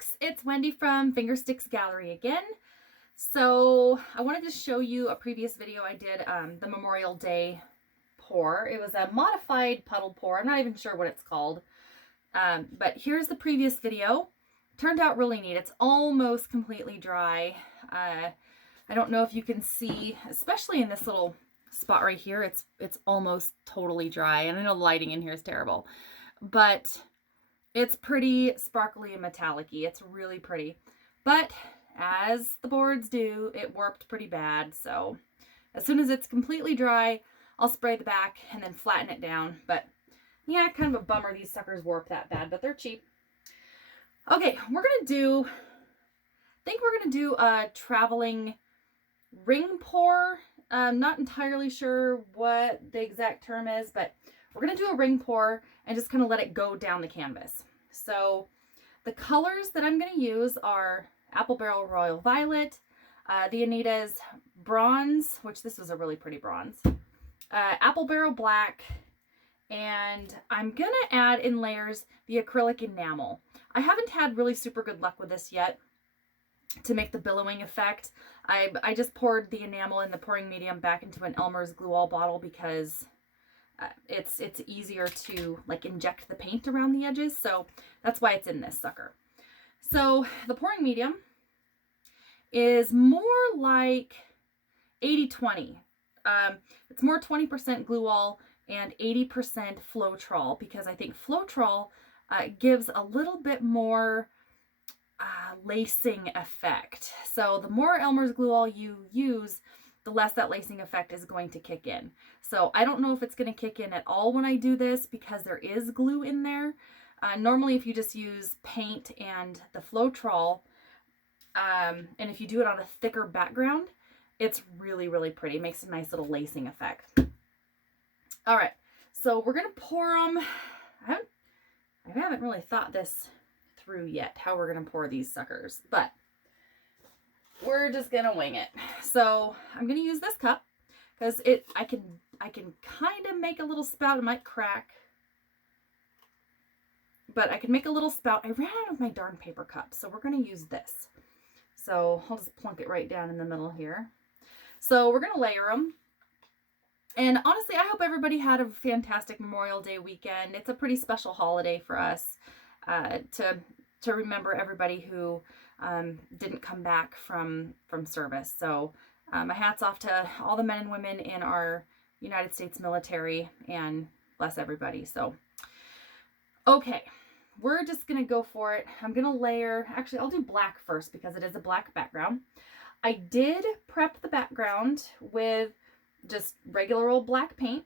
folks, it's Wendy from Fingersticks Gallery again. So I wanted to show you a previous video I did, the Memorial Day pour. It was a modified puddle pour. I'm not even sure what it's called. But here's the previous video. Turned out really neat. It's almost completely dry. I don't know if you can see, especially in this little spot right here, it's almost totally dry. And I know the lighting in here is terrible, but it's pretty sparkly and metallic-y. It's really pretty. But as the boards do, it warped pretty bad. So as soon as it's completely dry, I'll spray the back and then flatten it down. But yeah, kind of a bummer these suckers warp that bad, but they're cheap. Okay, I think we're gonna do a traveling ring pour. I'm not entirely sure what the exact term is, but we're going to do a ring pour and just kind of let it go down the canvas. So the colors that I'm going to use are Apple Barrel Royal Violet, the Anita's Bronze, which this was a really pretty bronze, Apple Barrel Black, and I'm going to add in layers the acrylic enamel. I haven't had really super good luck with this yet to make the billowing effect. I just poured the enamel in the pouring medium back into an Elmer's Glue All bottle because it's easier to like inject the paint around the edges, so that's why it's in this sucker. So the pouring medium is more like 80-20. It's more 20% Glue All and 80% Floetrol, because I think Floetrol gives a little bit more lacing effect. So the more Elmer's Glue All you use, the less that lacing effect is going to kick in. So I don't know if it's going to kick in at all when I do this because there is glue in there. Normally if you just use paint and the Floetrol, and if you do it on a thicker background, it's really, really pretty. It makes a nice little lacing effect. All right, so we're going to pour them. I haven't really thought this through yet, how we're going to pour these suckers, but we're just going to wing it. So I'm going to use this cup because I can kind of make a little spout. It might crack, but I can make a little spout. I ran out of my darn paper cup, so we're going to use this. So I'll just plunk it right down in the middle here. So we're going to layer them. And honestly, I hope everybody had a fantastic Memorial Day weekend. It's a pretty special holiday for us to remember everybody who didn't come back from service. So my hat's off to all the men and women in our United States military, and bless everybody. So, okay, we're just going to go for it. I'm going to layer, actually I'll do black first because it is a black background. I did prep the background with just regular old black paint.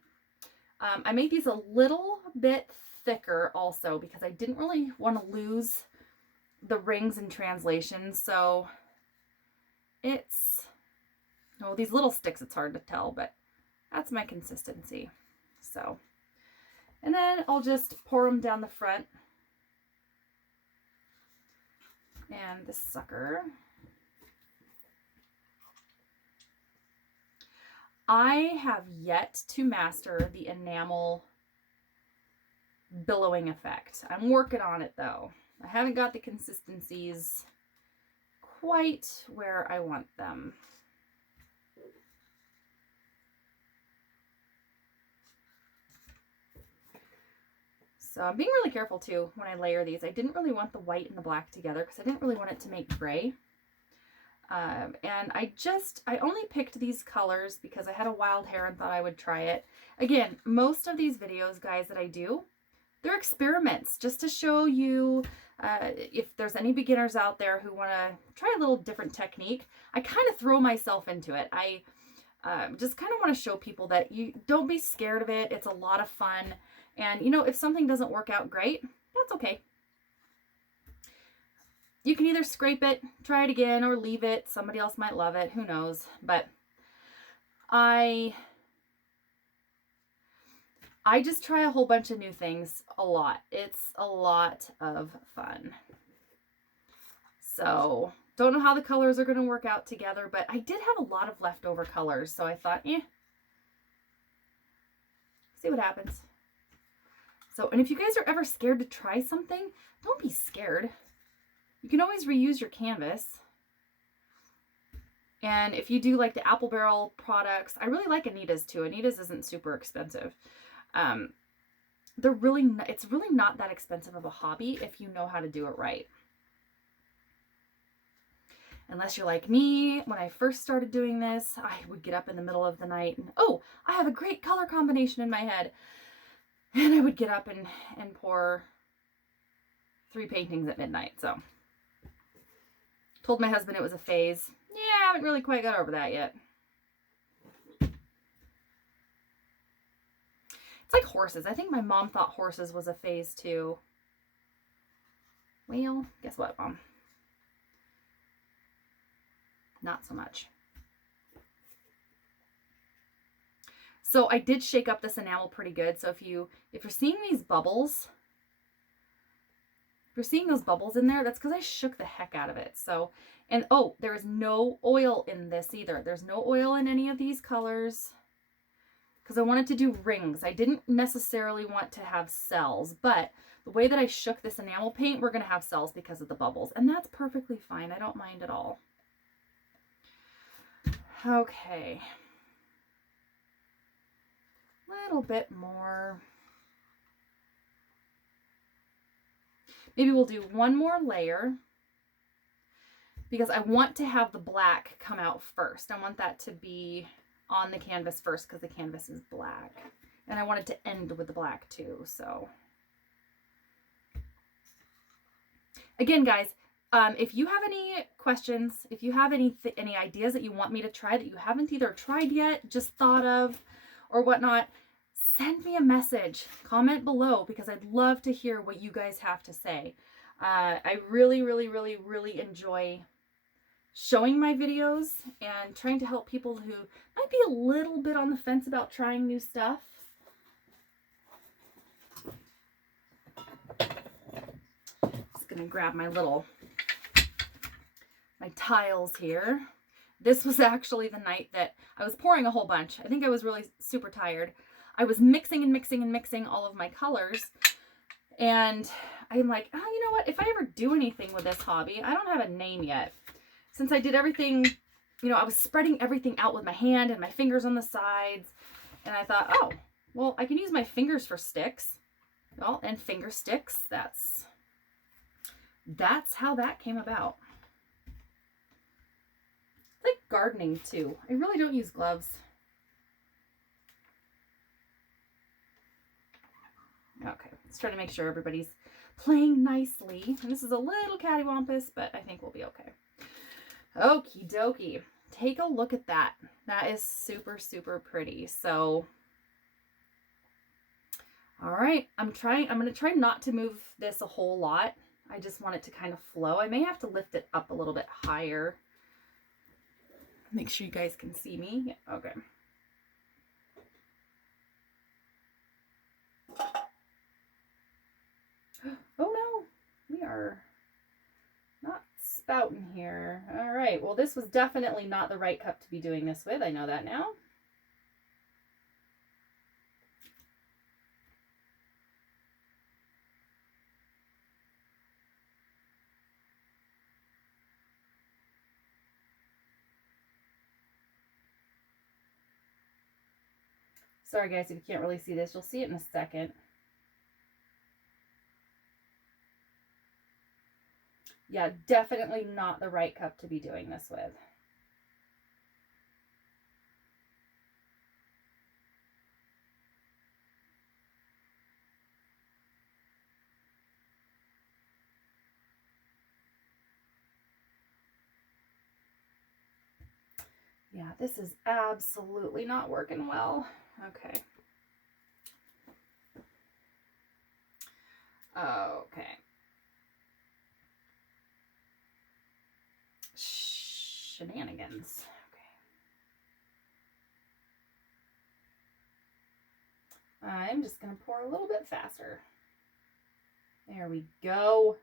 I made these a little bit thicker also because I didn't really want to lose the rings in translation. So it's, oh, these little sticks, it's hard to tell, but that's my consistency. So, and then I'll just pour them down the front. And this sucker, I have yet to master the enamel billowing effect. I'm working on it though. I haven't got the consistencies quite where I want them. So I'm being really careful too when I layer these. I didn't really want the white and the black together because I didn't really want it to make gray. And I only picked these colors because I had a wild hair and thought I would try it. Again, most of these videos, guys, that I do, they're experiments just to show you if there's any beginners out there who want to try a little different technique. I kind of throw myself into it. I just kind of want to show people that you don't be scared of it. It's a lot of fun. And, you know, if something doesn't work out great, that's okay. You can either scrape it, try it again, or leave it. Somebody else might love it. Who knows? But I just try a whole bunch of new things a lot. It's a lot of fun. So don't know how the colors are going to work out together, but I did have a lot of leftover colors. So I thought, see what happens. So, and if you guys are ever scared to try something, don't be scared. You can always reuse your canvas. And if you do like the Apple Barrel products, I really like Anita's too. Anita's isn't super expensive. It's really not that expensive of a hobby if you know how to do it right. Unless you're like me, when I first started doing this, I would get up in the middle of the night and, oh, I have a great color combination in my head. And I would get up and pour 3 paintings at midnight. So told my husband it was a phase. Yeah, I haven't really quite got over that yet. It's like horses. I think my mom thought horses was a phase too. Well, guess what, Mom? Not so much. So I did shake up this enamel pretty good. So if you're seeing these bubbles, if you're seeing those bubbles in there, that's because I shook the heck out of it. So, and oh, there is no oil in this either. There's no oil in any of these colors because I wanted to do rings. I didn't necessarily want to have cells, but the way that I shook this enamel paint, we're going to have cells because of the bubbles. And that's perfectly fine. I don't mind at all. Okay. A little bit more. Maybe we'll do one more layer because I want to have the black come out first. I want that to be on the canvas first because the canvas is black. And I want it to end with the black too. So again, guys, if you have any questions, if you have any ideas that you want me to try that you haven't either tried yet, just thought of or whatnot, send me a message, comment below, because I'd love to hear what you guys have to say. I really, really, really, really enjoy showing my videos and trying to help people who might be a little bit on the fence about trying new stuff. Just gonna grab my tiles here. This was actually the night that I was pouring a whole bunch. I think I was really super tired. I was mixing and mixing and mixing all of my colors. And I'm like, oh, you know what? If I ever do anything with this hobby, I don't have a name yet. Since I did everything, you know, I was spreading everything out with my hand and my fingers on the sides. And I thought, oh, well, I can use my fingers for sticks. Well, and finger sticks, that's how that came about. It's like gardening too. I really don't use gloves. Okay, let's try to make sure everybody's playing nicely. And this is a little cattywampus, but I think we'll be okay. Okie dokie. Take a look at that. That is super, super pretty. So, all right, I'm going to try not to move this a whole lot. I just want it to kind of flow. I may have to lift it up a little bit higher. Make sure you guys can see me. Yeah, okay. Oh no, we are not spouting here. All right, well, this was definitely not the right cup to be doing this with. I know that now. Sorry guys, if you can't really see this, you'll see it in a second. Yeah, definitely not the right cup to be doing this with. Yeah, this is absolutely not working well. Okay. Okay. Shenanigans. Okay. I'm just going to pour a little bit faster. There we go.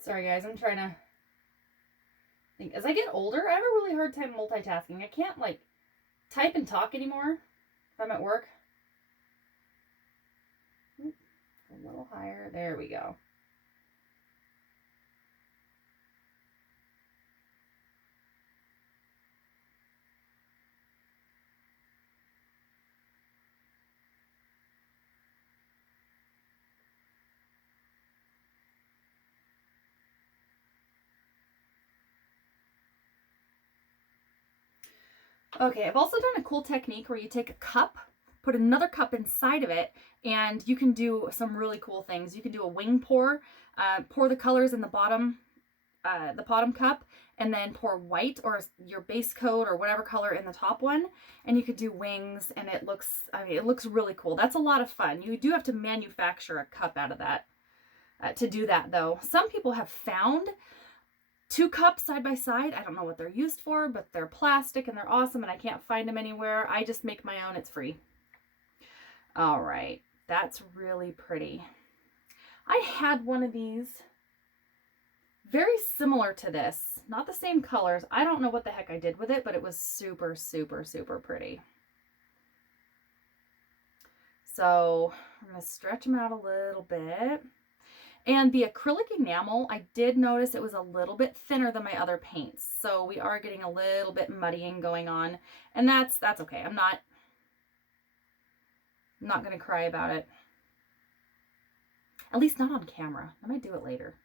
Sorry guys, I'm trying to think. As I get older, I have a really hard time multitasking. I can't like type and talk anymore if I'm at work. A little higher. There we go. Okay, I've also done a cool technique where you take a cup, put another cup inside of it, and you can do some really cool things. You can do a wing pour, pour the colors in the bottom cup, and then pour white or your base coat or whatever color in the top one, and you could do wings, and it looks, I mean, it looks really cool. That's a lot of fun. You do have to manufacture a cup out of that to do that though. Some people have found 2 cups side by side. I don't know what they're used for, but they're plastic and they're awesome, and I can't find them anywhere. I just make my own. It's free. All right, that's really pretty. I had one of these very similar to this, not the same colors. I don't know what the heck I did with it, but it was super, super, super pretty. So I'm going to stretch them out a little bit. And the acrylic enamel, I did notice it was a little bit thinner than my other paints. So we are getting a little bit muddying going on, and that's okay. I'm not going to cry about it. At least not on camera. I might do it later.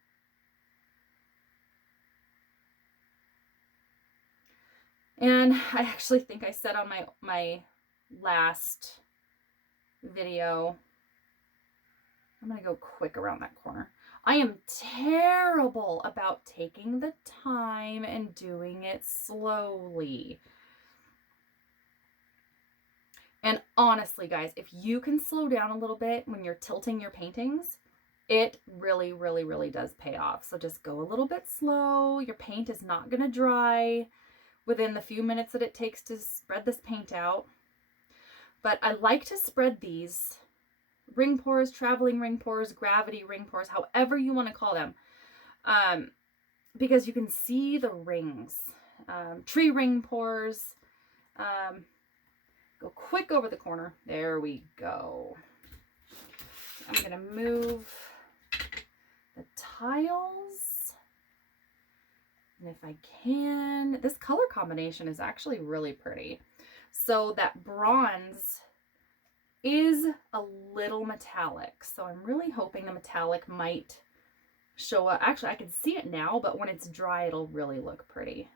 And I actually think I said on my last video, I'm going to go quick around that corner. I am terrible about taking the time and doing it slowly. And honestly, guys, if you can slow down a little bit when you're tilting your paintings, it really, really, really does pay off. So just go a little bit slow. Your paint is not going to dry within the few minutes that it takes to spread this paint out. But I like to spread these ring pours, traveling ring pours, gravity ring pours, however you want to call them, because you can see the rings. Tree ring pours. Go quick over the corner. There we go. I'm going to move the tiles. And if I can, this color combination is actually really pretty. So that bronze is a little metallic. So I'm really hoping the metallic might show up. Actually, I can see it now, but when it's dry, it'll really look pretty.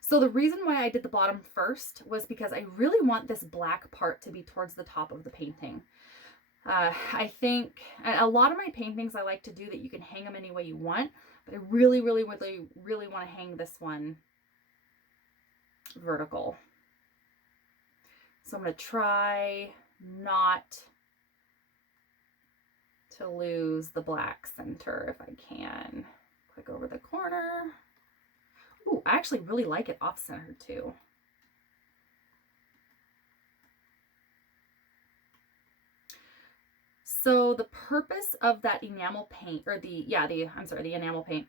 So the reason why I did the bottom first was because I really want this black part to be towards the top of the painting. I think a lot of my paintings I like to do that you can hang them any way you want, but I really, really, really, really want to hang this one vertical. So I'm going to try not to lose the black center if I can. Click over the corner. Ooh, I actually really like it off-centered too. So the purpose of that enamel paint, or the enamel paint,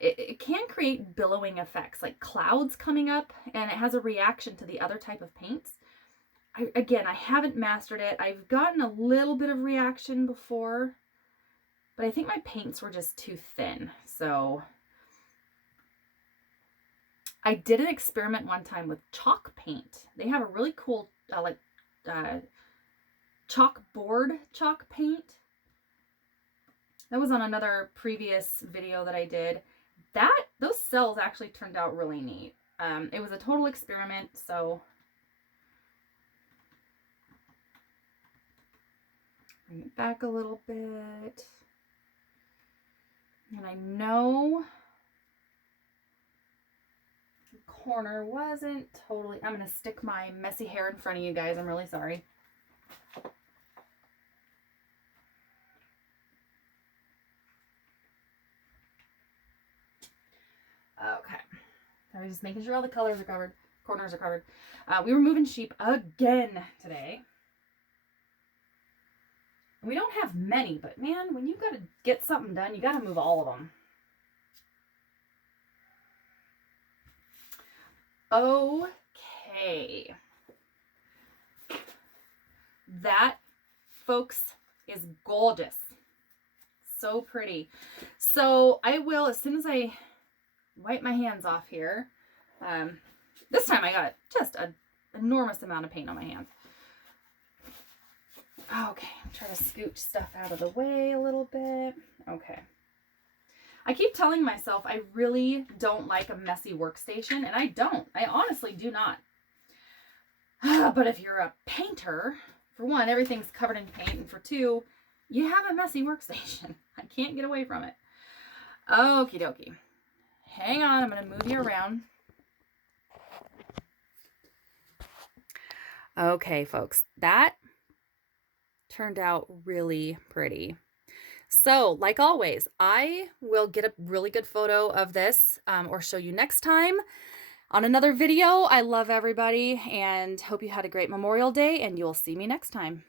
it can create billowing effects, like clouds coming up, and it has a reaction to the other type of paints. Again, I haven't mastered it. I've gotten a little bit of reaction before, but I think my paints were just too thin. So I did an experiment one time with chalk paint. They have a really cool chalkboard chalk paint. That was on another previous video that I did. Those cells actually turned out really neat. It was a total experiment, so bring it back a little bit. And I know the corner wasn't totally, I'm going to stick my messy hair in front of you guys. I'm really sorry. Okay. I was just making sure all the colors are covered, corners are covered. We were moving sheep again today. We don't have many, but man, when you've got to get something done, you got to move all of them. Okay. That, folks, is gorgeous. So pretty. So I will, as soon as I wipe my hands off here, this time I got just an enormous amount of paint on my hands. Okay, I'm trying to scooch stuff out of the way a little bit. Okay. I keep telling myself I really don't like a messy workstation, and I don't. I honestly do not. But if you're a painter, for one, everything's covered in paint, and for two, you have a messy workstation. I can't get away from it. Okie dokie. Hang on, I'm going to move you around. Okay, folks, that turned out really pretty. So, like always, I will get a really good photo of this or show you next time on another video. I love everybody and hope you had a great Memorial Day, and you'll see me next time.